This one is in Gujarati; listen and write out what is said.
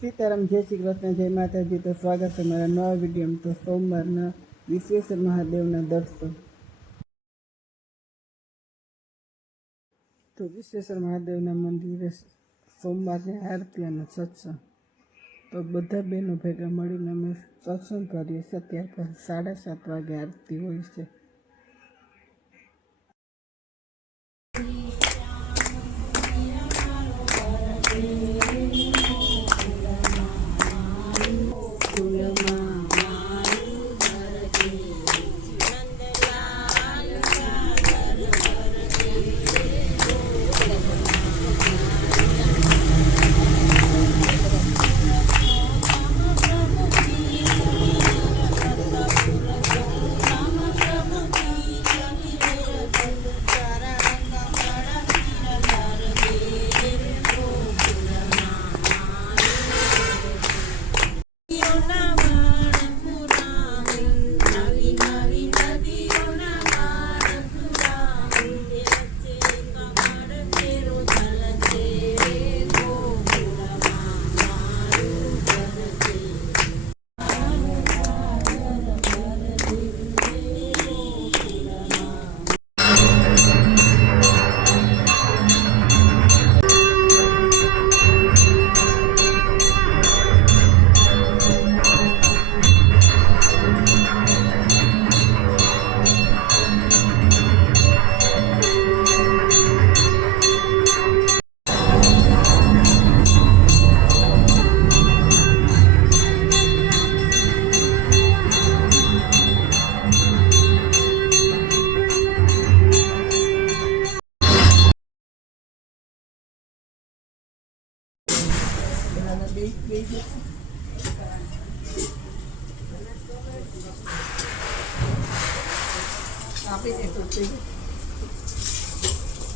સીતારામ, જય શ્રી કૃષ્ણ, જય માતાજી. તો સ્વાગત છે મારા નવા વિડીયોમાં. તો સોમવારના વિશ્વેશ્વર મહાદેવના દર્શન. તો વિશ્વેશ્વર મહાદેવના મંદિરે સોમવારની આરતી અને સત્સંગ. તો બધા બહેનો ભેગા મળીને અમે સત્સંગ કરીએ છીએ. ત્યાર પછી 7:30 વાગે આરતી હોય છે. આપી દે તો